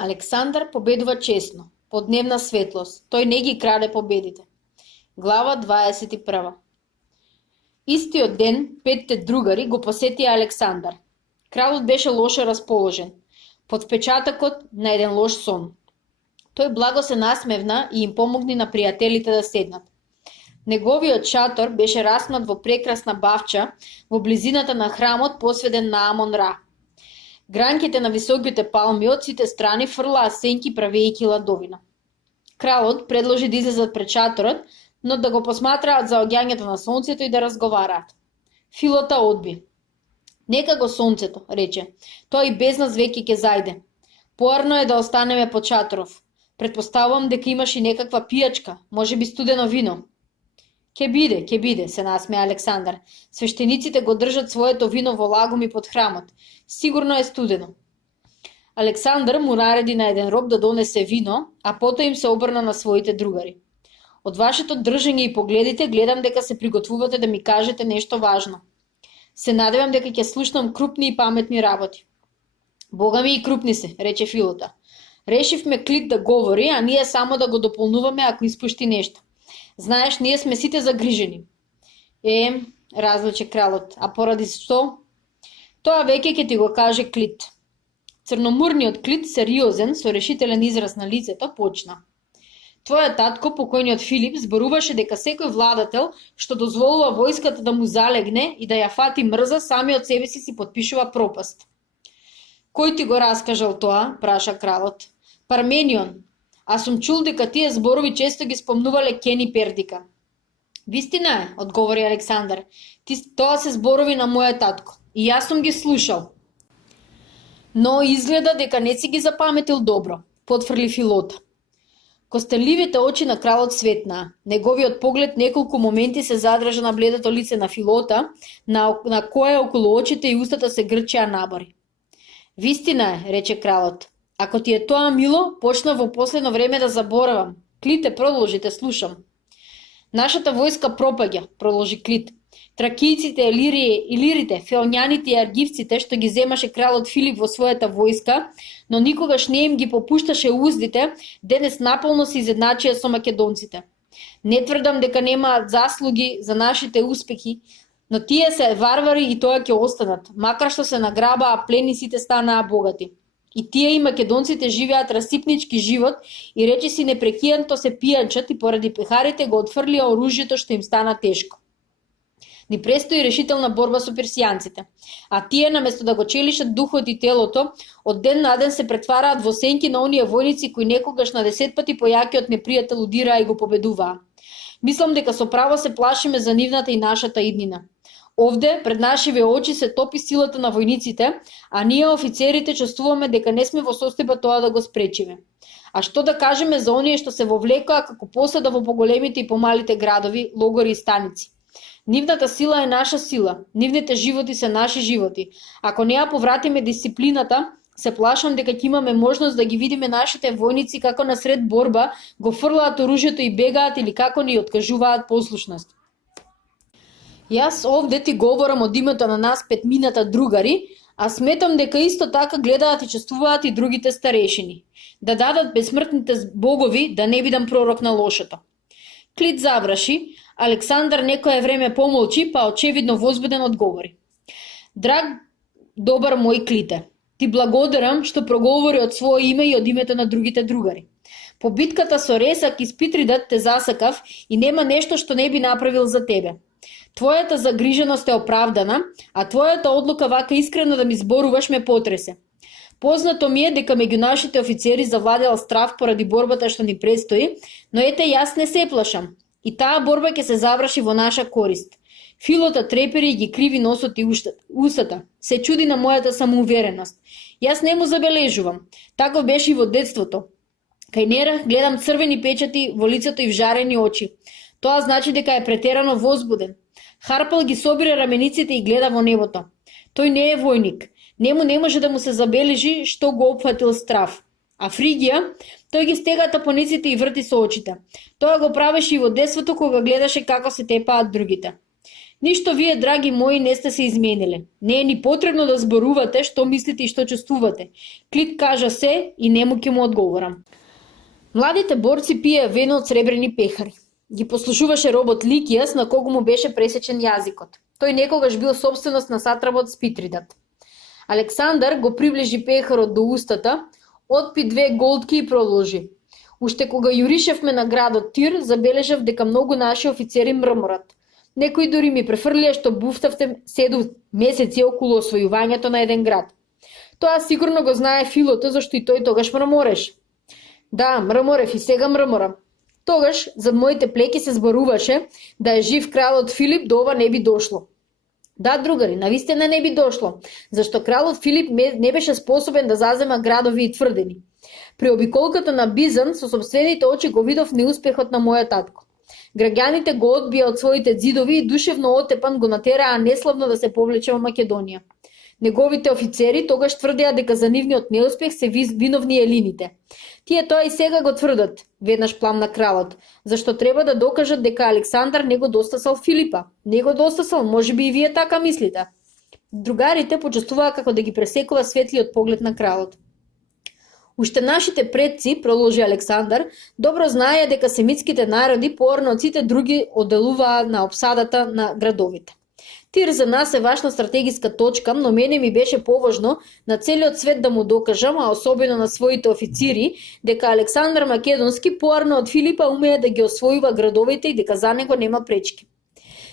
Александар победува честно, по дневна светлост. Тој не ги краде победите. Глава 21. Истиот ден, петте другари го посетија Александар. Кралот беше лошо расположен, под впечатокот на еден лош сон. Тој благо се насмевна и им помогни на пријателите да седнат. Неговиот шатор беше раснат во прекрасна бавча во близината на храмот посветен на Амон Ра. Гранките на високите палми од сите страни фрлаа сенки правејќи ладовина. Кралот предложи да излезат пред шаторот, но да го посматраат заоѓањето на сонцето и да разговараат. Филота одби. Нека го сонцето, рече. Тоа и без нас веќе ќе зајде. Поарно е да останеме под шаторов. Предпоставувам дека имаш и некаква пијачка, можеби студено вино. Ќе биде, се насмеа Александар. Свештениците го држат своето вино во лагуми под храмот. Сигурно е студено. Александар му нареди на еден роб да донесе вино, а потоа им се обрна на своите другари. Од вашето држење и погледите гледам дека се приготвувате да ми кажете нешто важно. Се надевам дека ќе слушнам крупни и паметни работи. Бога ми и крупни се, рече Филота. Решивме Клит да говори, а ние само да го дополнуваме ако испушти нешто. Знаеш, ние сме сите загрижени. Различе кралот, а поради што? Тоа веќе ќе ти го каже Клит. Црномурниот Клит, сериозен, со решителен израз на лицето, почна. Твојот татко, покојниот Филип, зборуваше дека секој владател што дозволува војската да му залегне и да ја фати мрза, сами од себе си подпишува пропаст. Кој ти го раскажал тоа? Праша кралот. Парменион. А сум чул дека тие зборови често ги спомнувале Кени Пердика. Вистина е, одговори Александар. Тоа се зборови на мојот татко. И јас сум ги слушал. Но изгледа дека не си ги запаметил добро, потврли Филота. Костеливите очи на кралот светнаа. Неговиот поглед неколку моменти се задржа на бледото лице на Филота, на кое околу очите и устата се грчеа набори. Вистина е, рече кралот. Ако ти е тоа мило, почна во последно време да заборавам. Клите, продолжите, слушам. Нашата војска пропаѓа, продолжи Клит. Тракијците, илирите, феоњаните и аргивците што ги земаше кралот Филип во својата војска, но никогаш не им ги попушташе уздите, денес наполно се изедначија со македонците. Не тврдам дека немаат заслуги за нашите успехи, но тие се варвари и тоа ќе останат, макар што се награбаа плени сите станаа богати. И тие и македонците живеат расипнички живот и речиси непрекијанто се пијанчат и поради пехарите го отфрлија оружјето што им стана тешко. Ни престои решителна борба со персијанците, а тие наместо да го челишат духот и телото, од ден на ден се претвараат во сенки на оние војници кои некогаш на 10 пати појаки од непријател удираа и го победуваа. Мислам дека со право се плашиме за нивната и нашата иднина. Овде, пред нашиве очи, се топи силата на војниците, а ние офицерите чувствуваме дека не сме во состојба тоа да го спречиме. А што да кажеме за оние што се вовлекоа како посада во поголемите и помалите градови, логори и станици? Нивната сила е наша сила, нивните животи се наши животи. Ако не ја повратиме дисциплината, се плашам дека ќе имаме можност да ги видиме нашите војници како насред борба го фрлаат оружјето и бегаат или како ни откажуваат послушност. Јас овде ти говорам од името на нас петмината другари, а сметам дека исто така гледаат и чувствуваат и другите старешини. Да дадат безсмртните богови да не бидам пророк на лошото. Клит заврши, Александар некое време помолчи, па очевидно возбуден одговори. Драг, добар мој Клите, ти благодарам што проговори од свое име и од името на другите другари. По битката со Ресак и Спитридат те засакав и нема нешто што не би направил за тебе. Твојата загриженост е оправдана, а твојата одлука вака искрено да ми зборуваш ме потресе. Познато ми е дека меѓу нашите офицери завладел страв поради борбата што ни предстои, но ете јас не се плашам. И таа борба ќе се заврши во наша корист. Филота трепери и ги криви носот и устата. Се чуди на мојата самоувереност. Јас не му забележувам. Таков беше и во детството. Кај Нера гледам црвени печати во лицето и вжарени очи. Тоа значи дека е претерано возбуден. Харпал ги собира рамениците и гледа во небото. Тој не е војник. Нему не може да му се забележи што го опфатил страв. А Фригија, тој ги стега тапониците и врти со очите. Тоа го правеше и во детството кога гледаше како се тепаат другите. Ништо вие, драги мои, не сте се измениле. Не е ни потребно да зборувате што мислите и што чувствувате. Клит кажа се и нему ќе му одговорам. Младите борци пие вино од сребрени пехари. Ги послушуваше робот Ликијас, на кого му беше пресечен јазикот. Тој некогаш бил собственост на сатработ Спитридат. Александар го приближи пехарот до устата, отпи 2 голтки и продолжи. Уште кога јуришевме на градот Тир, забележав дека многу наши офицери мрморат. Некои дури ми префрлија што буфтавте 7 месеци околу освојувањето на еден град. Тоа сигурно го знае Филото, зашто и тој тогаш мрмореш. Да, мрморев и сега мрморам. Тогаш, зад моите плеки се зборуваше да е жив кралот Филип, до ова не би дошло. Да, другари, навистина не би дошло, зашто кралот Филип не беше способен да зазема градови и тврдини. При обиколката на Бизан со собствените очи го видов неуспехот на мојот татко. Граѓаните го одбија од своите ѕидови и душевно отепан го натераа неславно да се повлече во Македонија. Неговите офицери тогаш тврдеа дека за нивниот неуспех се виновни елините. Тие тоа и сега го тврдат, веднаш пламна кралот, зашто треба да докажат дека Александар не го достасал Филипа. Не го достасал, можеби и вие така мислите. Другарите почувствуваа како да ги пресекува светлиот поглед на кралот. Уште нашите предци, продолжи Александар, добро знаеа дека семитските народи поорно од сите други оделуваа на опсадата на градовите. Тир за нас е важна стратегиска точка, но мене ми беше поважно на целиот свет да му докажам, а особено на своите официри, дека Александар Македонски поарно од Филипа умее да ги освојува градовите и дека за него нема пречки.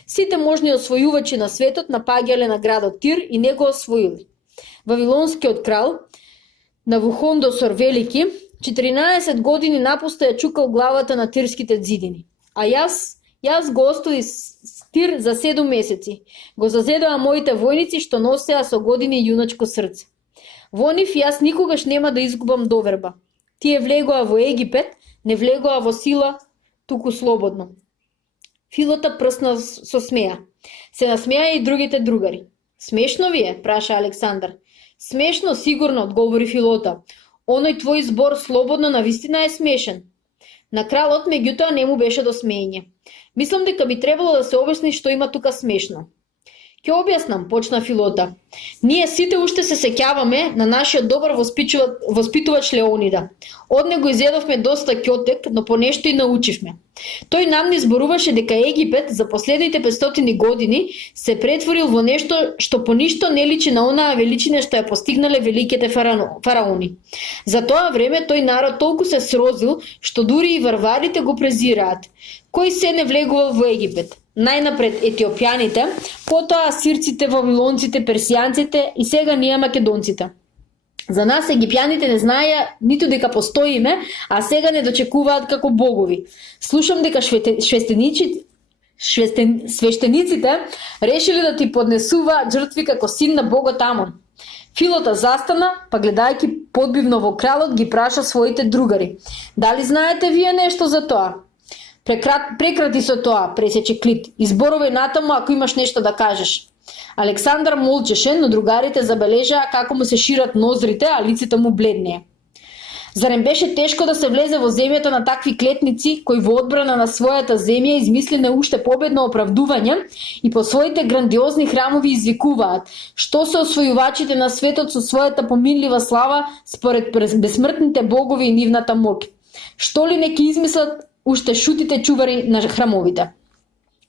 Сите можни освојувачи на светот напаѓале на градот Тир и не го освоили. Вавилонскиот крал Навуходоносор Велики 14 години напуста ја чукал главата на тирските ѕидини. А јас го остави Тир за 7 месеци. Го зазедоа моите војници што носеа со години јуначко срце. Во нив јас никогаш нема да изгубам доверба. Тие влегоа во Египет, не влегоа во сила, туку слободно. Филота прсна со смеа. Се насмеа и другите другари. Смешно ви е, праша Александар. Смешно, сигурно, одговори Филота. Оној твој збор слободно навистина е смешен. На кралот меѓутоа не му беше до смеење. Мислам дека би требало да се објасни што има тука смешно. Ќе објаснам, почна Филота. Ние сите уште се сеќаваме на нашиот добар воспитувач Леонида. Од него изедовме доста ќотек, но по нешто и научивме. Тој нам ни зборуваше дека Египет за последните 500 години се претворил во нешто што по ништо не личи на онаа величина што ја постигнале великите фараони. За тоа време тој народ толку се срозил што дури и варварите го презираат. Кој се не влегувал во Египет? Најнапред етиопјаните, потоа асирците, вавилонците, персијанците и сега ние македонците. За нас египјаните не знаеа ниту дека постоиме, а сега не дочекуваат како богови. Слушам дека свештениците решили да ти поднесуваат жртви како син на богот Амон. Филота застана, па гледајќи подбивно во кралот ги праша своите другари. Дали знаете вие нешто за тоа? Прекрати со тоа, пресече Клит. Изборувај натаму ако имаш нешто да кажеш. Александар молчеше, но другарите забележаа како му се шират нозрите, а лицето му бледнее. Зарем беше тешко да се влезе во земјата на такви клетници, кои во одбрана на својата земја измислине уште победно оправдување и по своите грандиозни храмови извикуваат: што се освојувачите на светот со својата поминлива слава според бесмртните богови и нивната моќ? Што ли не ќе измислат уште шутите чувари на храмовите?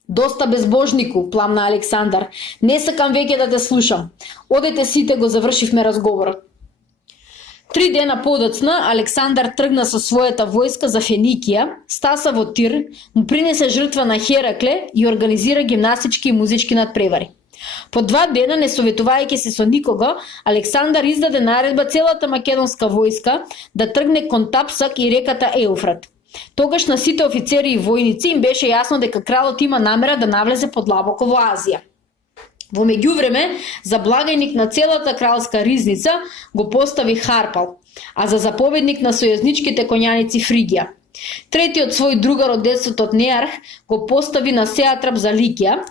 Доста безбожнику, пламна Александар. Не сакам веќе да те слушам. Одете сите, го завршивме разговорот. 3 дена подоцна Александар тргна со својата војска за Феникија, стаса во Тир, му принесе жртва на Херакле и организира гимнастички и музички надпревари. По 2 дена, не советувајќи се со никого, Александар издаде наредба целата македонска војска да тргне кон Тапсак и реката Еуфрат. Тогаш на сите офицери и војници им беше јасно дека кралот има намера да навлезе подлабоко во Азија. Во меѓувреме, за благајник на целата кралска ризница го постави Харпал, а за заповедник на сојузничките коњаници Фригија. Третиот свој другар од детството Неарх го постави на Сеатрап за Ликија.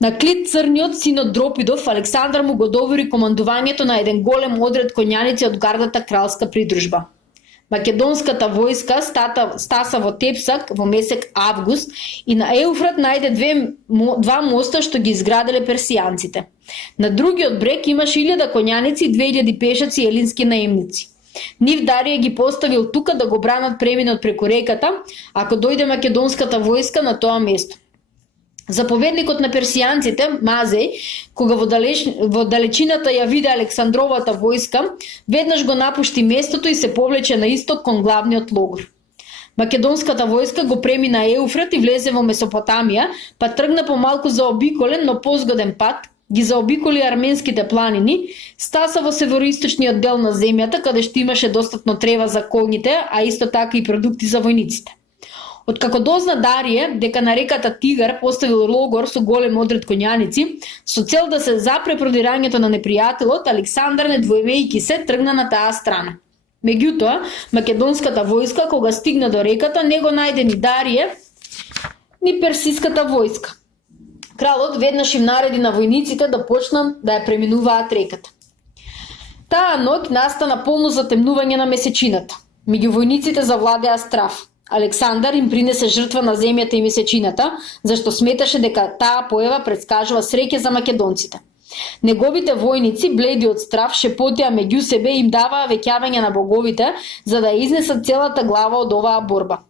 На Клит Црниот, синот Дропидов, Александар му го довери командувањето на еден голем одред коњаници од гардата кралска придружба. Македонската војска стаса во Тепсак во месец август и на Еуфрат најде два моста што ги изграделе персијанците. На другиот брег имаше 1000 коњаници и 2000 пешаци елински наемници. Нив Дарија ги поставил тука да го бранат преминот преку реката, ако дојде македонската војска на тоа место. Заповедникот на персијанците, Мазеј, кога во далечината ја виде Александровата војска, веднаш го напушти местото и се повлече на исток кон главниот логор. Македонската војска го премина Еуфрат и влезе во Месопотамија, па тргна помалку заобиколен, но позгоден пат, ги заобиколи арменските планини, стаса во североисточниот дел на земјата, каде што имаше достатно трева за конјите, а исто така и продукти за војниците. Откако дозна Дарија дека на реката Тигар поставил логор со голем одред коњаници, со цел да се запре продирањето на непријателот, Александар, не двоевејќи се, тргна на таа страна. Меѓутоа, македонската војска, кога стигна до реката, не го најде ни Дарија, ни персиската војска. Кралот веднаш им нареди на војниците да почнат да ја преминуваат реката. Таа ноќ настана полно затемнување на месечината. Меѓу војниците завладеа страв. Александар им принесе жртва на земјата и месечината, зашто сметаше дека таа појава предскажува среќа за македонците. Неговите војници, бледи од страв, шепотеа меѓу себе и им даваа веќавања на боговите за да изнесат целата глава од оваа борба.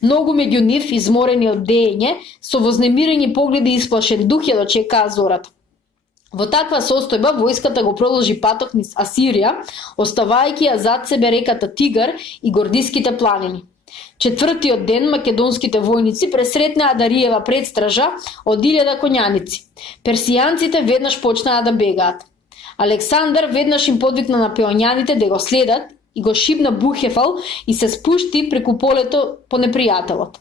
Многу меѓу нив, изморени од деење, со вознемирени погледи и исплашен дух ја дочекаа зората. Во таква состојба војската го продолжи патот низ Асирија, оставајќи ја зад себе реката Тигар и Гордиските планини. Четвртиот ден македонските војници пресретнаа Дариева предстража од 1000 коњаници. Персијанците веднаш почнаа да бегаат. Александар веднаш им подвикна на пеоњаните да го следат и го шибна Бухефал и се спушти преку полето по непријателот.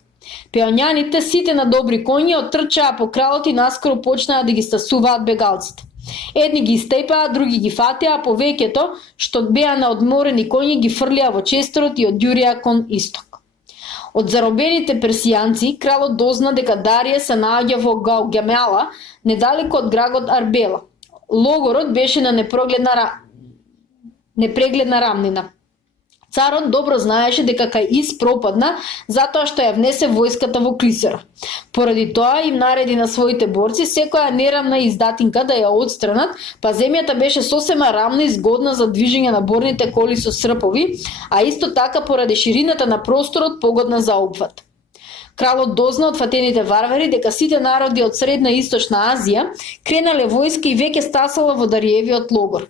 Пеоњаните, сите на добри коњи, оттрчаа по кралот и наскоро почнаа да ги стасуваат бегалците. Едни ги степаа, други ги фатеа, а повеќето, што беа на одморени коњи, ги фрлија во честорот и одјурија кон исток. Од заробените персијанци, кралот дозна дека Дарија се наоѓа во Галгамела, недалеку од градот Арбела. Логорот беше на непрегледна рамнина. Царот добро знаеше дека кај Ис пропадна затоа што ја внесе војската во Клисера. Поради тоа им нареди на своите борци секоја нерамна издатинка да ја отстранат, па земјата беше сосема рамна и згодна за движење на борните коли со српови, а исто така поради ширината на просторот погодна за опфат. Кралот дозна од фатените варвари дека сите народи од Средна и Источна Азија кренале војска и веќе стасала во Дариевиот логор.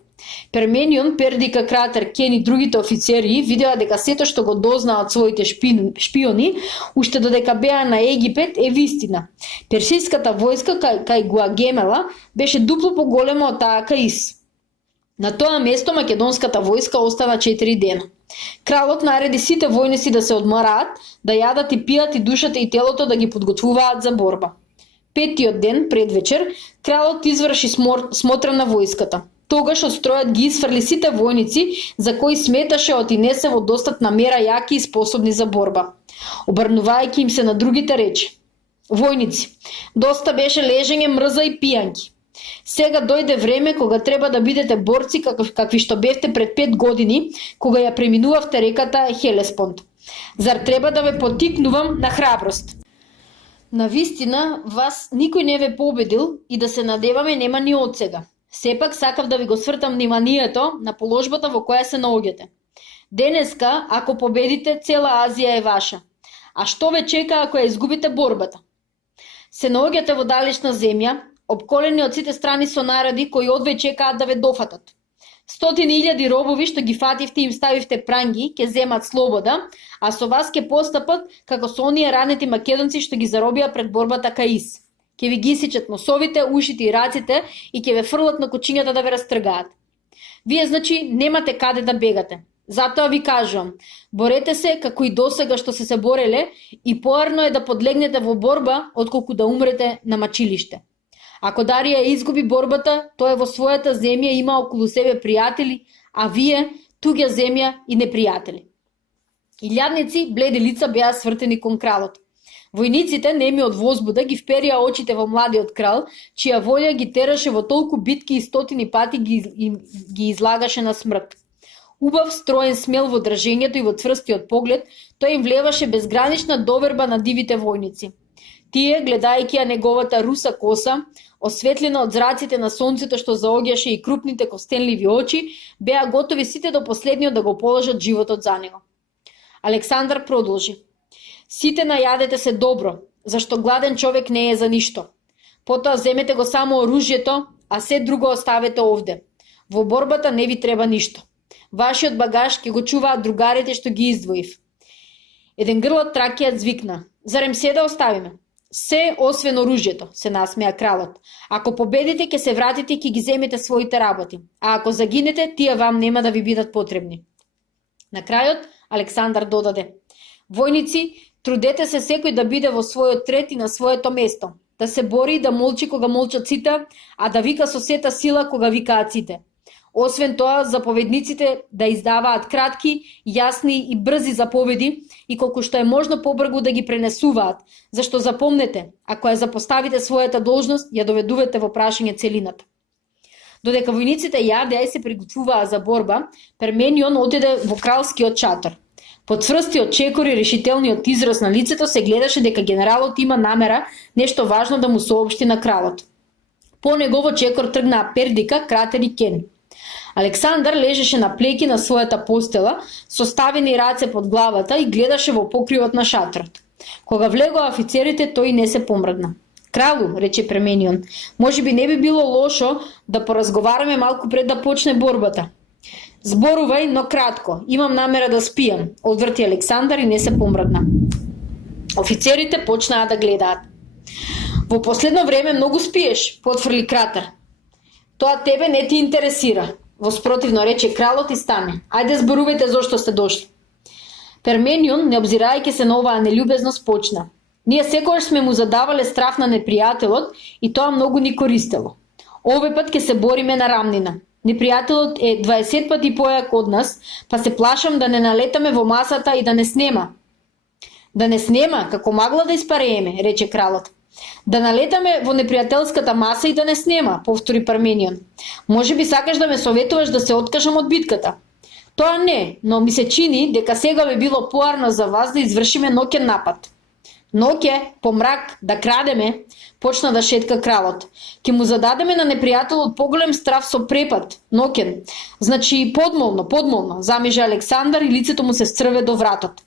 Перменион, Пердика, Кратер, Кен и другите офицери видеа дека сето што го дознаа од своите шпиони, уште додека беа на Египет, е вистина. Персиската војска кај Гуагемела беше дупло поголема од таа кај Ис. На тоа место македонската војска остана 4 дена. Кралот нареди сите војници да се одмораат, да јадат и пијат и душата и телото да ги подготвуваат за борба. Петиот ден, предвечер, кралот изврши смотра на војската. Тогаш од стројот ги изфрли сите војници за кои сметаше отинесе во достатна мера јаки и способни за борба. Обрнувајќи им се на другите речи: војници, доста беше лежење, мрза и пијанки. Сега дојде време кога треба да бидете борци какви што бевте пред 5 години, кога ја преминувавте реката Хелеспонд. Зар треба да ве поттикнувам на храброст? Навистина, вас никој не ве победил и да се надеваме нема ни од сега. Сепак сакав да ви го свртам вниманието на положбата во која се наоѓате. Денеска, ако победите, цела Азија е ваша. А што ве чека ако ја изгубите борбата? Се наоѓате во далечна земја, обколени од сите страни со народи кои одве чекаат да ве дофатат. 100.000 робови што ги фативте и им ставивте пранги, ќе земат слобода, а со вас ќе постапат како со оние ранети македонци што ги заробија пред борбата кај Ис. Ќе ви ги исичат носовите, ушите и раците и ќе ве фрлат на кучињата да ве растргаат. Вие, значи, немате каде да бегате. Затоа ви кажувам, борете се како и досега што се бореле и поарно е да подлегнете во борба отколку да умрете на мачилиште. Ако Дарија изгуби борбата, тој во својата земја има околу себе пријатели, а вие туѓа земја и непријатели. Илјадници бледи лица беа свртени кон кралот. Војниците, неми од возбуда, ги вперија очите во младиот крал, чија волја ги тераше во толку битки и стотини пати ги излагаше на смрт. Убав, строен, смел во држењето и во цврстиот поглед, тој им влеваше безгранична доверба на дивите војници. Тие, гледајќи ја неговата руса коса, осветлена од зраците на сонцето што заоѓаше и крупните костенливи очи, беа готови сите до последниот да го положат животот за него. Александар продолжи. Сите најадете се добро, зашто гладен човек не е за ништо. Потоа земете го само оружјето, а се друго оставете овде. Во борбата не ви треба ништо. Вашиот багаж ќе го чуваат другарите што ги издвоив. Еден грлат тракијат звикна. Зарем се да оставиме? Се освен оружјето, се насмеа кралот. Ако победите, ќе се вратите и ќе ги земете своите работи. А ако загинете, тие вам нема да ви бидат потребни. На крајот, Александар додаде. Војници, трудете се секој да биде во својот ред и на своето место. Да се бори и да молчи кога молчат сите, а да вика со сета сила кога викаат сите. Освен тоа, заповедниците да издаваат кратки, јасни и брзи заповеди и колку што е можно побргу да ги пренесуваат, зашто запомнете, ако ја запоставите својата должност, ја доведувате во прашање целината. Додека војниците јадеа и се приготвуваа за борба, Перменион отиде во кралскиот шатор. Под цврстиот чекор и решителниот израз на лицето се гледаше дека генералот има намера нешто важно да му соопшти на кралот. По негово чекор тргнаа Пердика, Кратер и Кен. Александар лежеше на плеки на својата постела, со ставени раце под главата и гледаше во покривот на шаторот. Кога влегоа офицерите, тој не се помрдна. Кралу, рече Перменион, можеби не би било лошо да поразговараме малку пред да почне борбата. Зборувај, но кратко, имам намера да спијам, одврти Александар и не се помрдна. Офицерите почнаа да гледаат. Во последно време многу спиеш, потврли Кратер. Тоа тебе не ти интересира. Воспротивно рече кралот и стане. Ајде зборувајте зошто сте дошли. Перменион, не обзирајќи се на оваа нелюбезност, почна. Ние секогаш сме му задавале страф на непријателот и тоа многу ни користело. Овој пат ќе се бориме на рамнина. Непријателот е 20 пати појак од нас, па се плашам да не налетаме во масата и да не снема. Да не снема, како магла да испарееме, рече кралот. Да налетаме во непријателската маса и да не снема, повтори Перменион. Може би сакаш да ме советуваш да се откажам од битката. Тоа не, но ми се чини дека сега би било поарно за вас да извршиме ноќен напад. Ноќе, по мрак, да крадеме, почна да шетка кралот. Ке му зададеме на непријателот поголем страф со препад, ноќен. Значи подмолно, замижа Александар и лицето му се сцрве до вратот.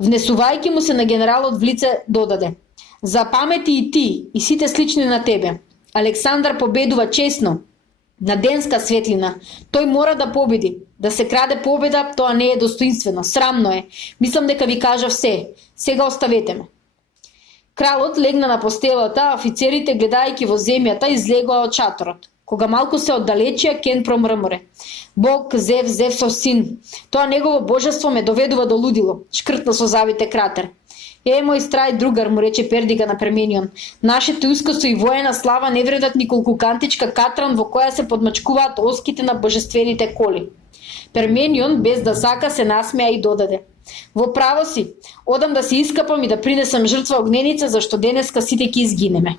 Внесувајќи му се на генералот в лице, додаде. Запамети и ти, и сите слични на тебе. Александар победува честно, на денска светлина. Тој мора да победи. Да се краде победа, тоа не е достоинствено, срамно е. Мислам дека ви кажав се. Сега оставете ме. Кралот легна на постелата, а офицерите, гледајќи во земјата, излегоа од шаторот. Кога малку се оддалечија, Кен промрморе. Бог, Зевсов син. Тоа негово божество ме доведува до лудило. Шкртна со завите Кратер. Мој страј другар, му рече Пердика на Перменион. Нашето искусство и воена слава не вредат николку кантичка катран во која се подмачкуваат оските на божествените коли. Перменион, без да сака, се насмеа и додаде. Во право си, одам да се искапам и да принесам жртва огненица, зашто денеска сите ќе изгинеме.